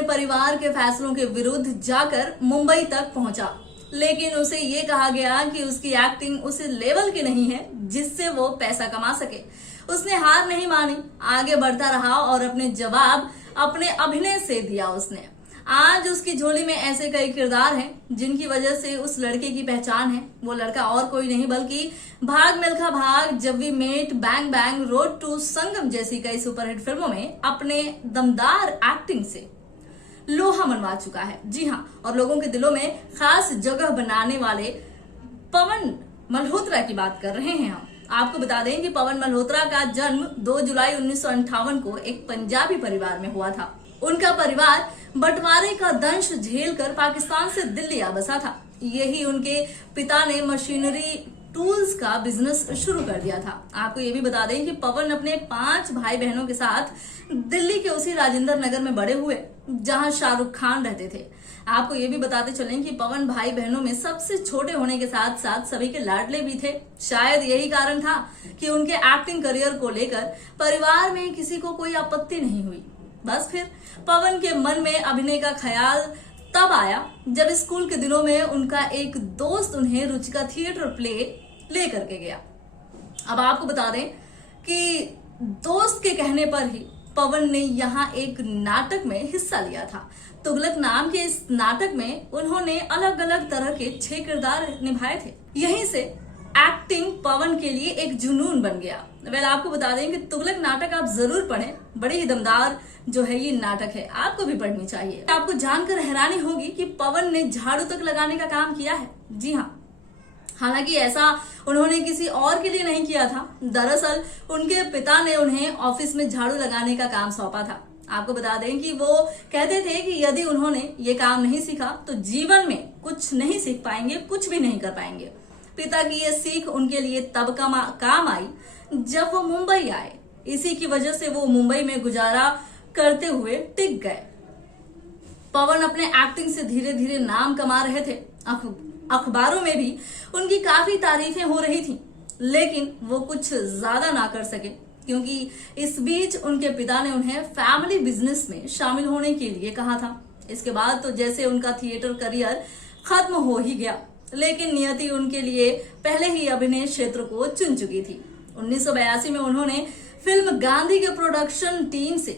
अपने परिवार के फैसलों के विरुद्ध जाकर मुंबई तक पहुंचा, लेकिन उसे ये कहा गया कि उसकी एक्टिंग उस लेवल की नहीं है जिससे वो पैसा कमा सके। उसने हार नहीं मानी, आगे बढ़ता रहा और अपने जवाब अपने अभिनय से दिया उसने। आज उसकी झोली में ऐसे कई किरदार हैं जिनकी वजह से उस लड़के की पहचान है। वो लड़का और कोई नहीं बल्कि भाग Milkha Bhaag, Jab we met, bang bang, road to Sangam जैसी कई सुपरहिट फिल्मों में अपने दमदार एक्टिंग से लोहा मनवा चुका है। जी हाँ, और लोगों के दिलों में खास जगह बनाने वाले पवन मल्होत्रा की बात कर रहे हैं हम। आपको बता दें कि पवन मल्होत्रा का जन्म 2 जुलाई 1958 को एक पंजाबी परिवार में हुआ था। उनका परिवार बंटवारे का दंश झेलकर पाकिस्तान से दिल्ली आ बसा था। यही उनके पिता ने मशीनरी टूल्स का बिजनेस शुरू कर दिया था। आपको ये भी बता दें कि पवन अपने 5 भाई बहनों के साथ दिल्ली के उसी राजेंद्र नगर में बड़े हुए जहां शाहरुख खान रहते थे। आपको ये भी बताते चलें कि पवन भाई बहनों में सबसे छोटे होने के साथ साथ सभी के लाडले भी थे। शायद यही कारण था कि उनके एक्टिंग करियर को लेकर परिवार में किसी को कोई आपत्ति नहीं हुई। बस फिर पवन के मन में अभिनय का ख्याल तब आया जब स्कूल के दिनों में उनका एक दोस्त उन्हें रुचि का थिएटर प्ले ले करके गया। अब आपको बता दें कि दोस्त के कहने पर ही पवन ने यहाँ एक नाटक में हिस्सा लिया था। तुगलक नाम के इस नाटक में उन्होंने अलग अलग तरह के 6 किरदार निभाए थे। यहीं से एक्टिंग पवन के लिए एक जुनून बन गया। आपको बता दें कि तुगलक नाटक आप जरूर पढ़ें, बड़ी ही दमदार जो है ये नाटक है, आपको भी पढ़नी चाहिए। आपको जानकर हैरानी होगी कि पवन ने झाड़ू तक लगाने का काम किया है। जी हाँ, हालांकि ऐसा उन्होंने किसी और के लिए नहीं किया था। दरअसल उनके पिता ने उन्हें ऑफिस में झाड़ू लगाने का काम सौंपा था। आपको बता दें कि वो कहते थे कि यदि उन्होंने ये काम नहीं सीखा तो जीवन में कुछ नहीं सीख पाएंगे, कुछ भी नहीं कर पाएंगे। पिता की ये सीख उनके लिए तब काम आई जब वो मुंबई आए। इसी की वजह से वो मुंबई में गुजारा करते हुए टिक गए। पवन अपने एक्टिंग से धीरे धीरे नाम कमा रहे थे। अखबारों में भी उनकी काफी तारीफें हो रही थी, लेकिन वो कुछ ज्यादा ना कर सके क्योंकि इस बीच उनके पिता ने उन्हें फैमिली बिजनेस में शामिल होने के लिए कहा था। इसके बाद तो जैसे उनका थिएटर करियर खत्म हो ही गया, लेकिन नियति उनके लिए पहले ही अभिनय क्षेत्र को चुन चुकी थी। 1982 में उन्होंने फिल्म गांधी के प्रोडक्शन टीम से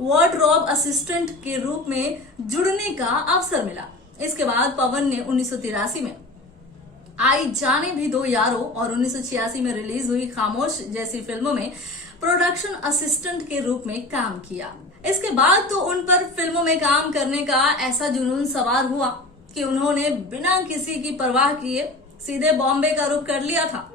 वार्डरोब असिस्टेंट के रूप में जुड़ने का अवसर मिला। इसके बाद पवन ने 1983 में आई जाने भी दो यारों और 1986 में रिलीज हुई खामोश जैसी फिल्मों में प्रोडक्शन असिस्टेंट के रूप में काम किया। इसके बाद तो उन पर फिल्मों में काम करने का ऐसा जुनून सवार हुआ कि उन्होंने बिना किसी की परवाह किए सीधे बॉम्बे का रुख कर लिया था।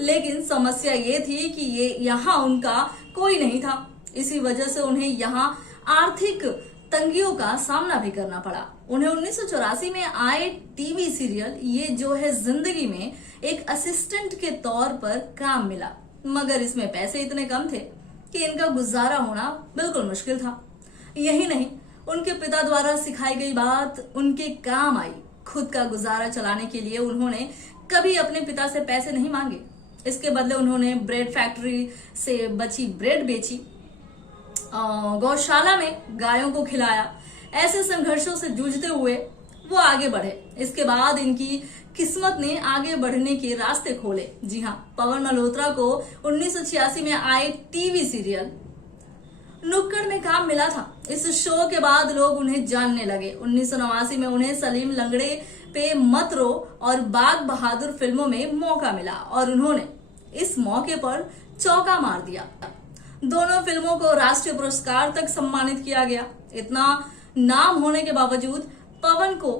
लेकिन समस्या ये थी कि ये यहाँ उनका कोई नहीं था। इसी वजह से उन्हें यहाँ आर्थिक तंगियों का सामना भी करना पड़ा। उन्हें 1984 में आए टीवी सीरियल ये जो है जिंदगी में एक असिस्टेंट के तौर पर काम मिला, मगर इसमें पैसे इतने कम थे कि इनका गुजारा होना बिल्कुल मुश्किल था। यही नहीं, उनके पिता द्वारा सिखाई गई बात उनके काम आई। खुद का गुजारा चलाने के लिए उन्होंने कभी अपने पिता से पैसे नहीं मांगे। इसके बदले उन्होंने ब्रेड फैक्ट्री से बची ब्रेड बेची, गौशाला में गायों को खिलाया। ऐसे संघर्षों से जूझते हुए वो आगे बढ़े। इसके बाद इनकी किस्मत ने आगे बढ़ने के रास्ते खोले। जी हाँ, पवन मल्होत्रा को 1986 में आए टीवी सीरियल नुक्कड़ में काम मिला था। इस शो के बाद लोग उन्हें जानने लगे। 1989 में उन्हें सलीम लंगड़े पे मत रो और बाग बहादुर फिल्मों में मौका मिला और उन्होंने इस मौके पर चौका मार दिया। दोनों फिल्मों को राष्ट्रीय पुरस्कार तक सम्मानित किया गया। इतना नाम होने के बावजूद पवन को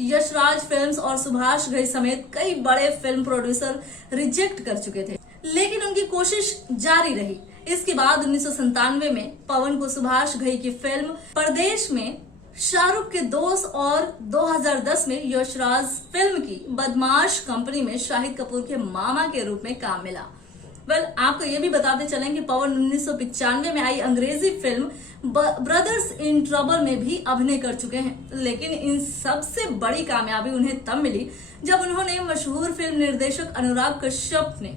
यशराज फिल्म्स और सुभाष घई समेत कई बड़े फिल्म प्रोड्यूसर रिजेक्ट कर चुके थे, लेकिन उनकी कोशिश जारी रही। इसके बाद 1997 में पवन को सुभाष घई की फिल्म परदेश में शाहरुख के दोस्त और 2010 में यशराज फिल्म की बदमाश कंपनी में शाहिद कपूर के मामा के रूप में काम मिला। आपको ये भी बताते चलें कि पवन 1995 में आई अंग्रेजी फिल्म ब्रदर्स इन ट्रबल में भी अभिनय कर चुके हैं, लेकिन इन सबसे बड़ी कामयाबी उन्हें तब मिली जब उन्होंने मशहूर फिल्म निर्देशक अनुराग कश्यप ने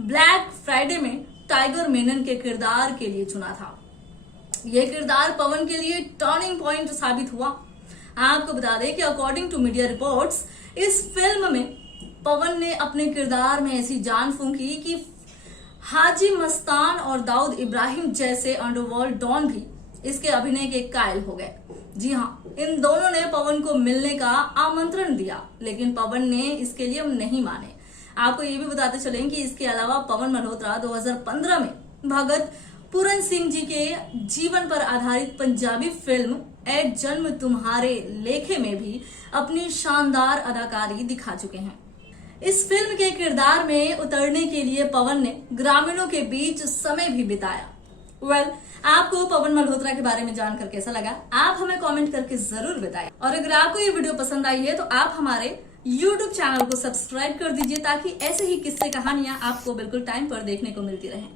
ब्लैक फ्राइडे में टाइगर मेनन के किरदार के लिए चुना था। यह किरदार पवन के लिए टर्निंग पॉइंट साबित हुआ। आपको बता दें कि अकॉर्डिंग टू मीडिया रिपोर्ट्स, इस फिल्म में पवन ने अपने किरदार में ऐसी जान फूंकी कि हाजी मस्तान और दाऊद इब्राहिम जैसे अंडरवर्ल्ड डॉन भी इसके अभिनय के कायल हो गए। जी हाँ, इन दोनों ने पवन को मिलने का आमंत्रण दिया, लेकिन पवन ने इसके लिए नहीं माने। आपको ये भी बताते चलें कि इसके अलावा पवन मल्होत्रा 2015 में भगत पूरन सिंह जी के जीवन पर आधारित पंजाबी फिल्म ए जन्म तुम्हारे लेखे में भी अपनी शानदार अदाकारी दिखा चुके हैं। इस फिल्म के किरदार में उतरने के लिए पवन ने ग्रामीणों के बीच समय भी बिताया। आपको पवन मल्होत्रा के बारे में जानकर कैसा लगा, आप हमें कमेंट करके जरूर बताएं। और अगर आपको ये वीडियो पसंद आई है तो आप हमारे YouTube चैनल को सब्सक्राइब कर दीजिए, ताकि ऐसे ही किस्से कहानियां आपको बिल्कुल टाइम पर देखने को मिलती रहें।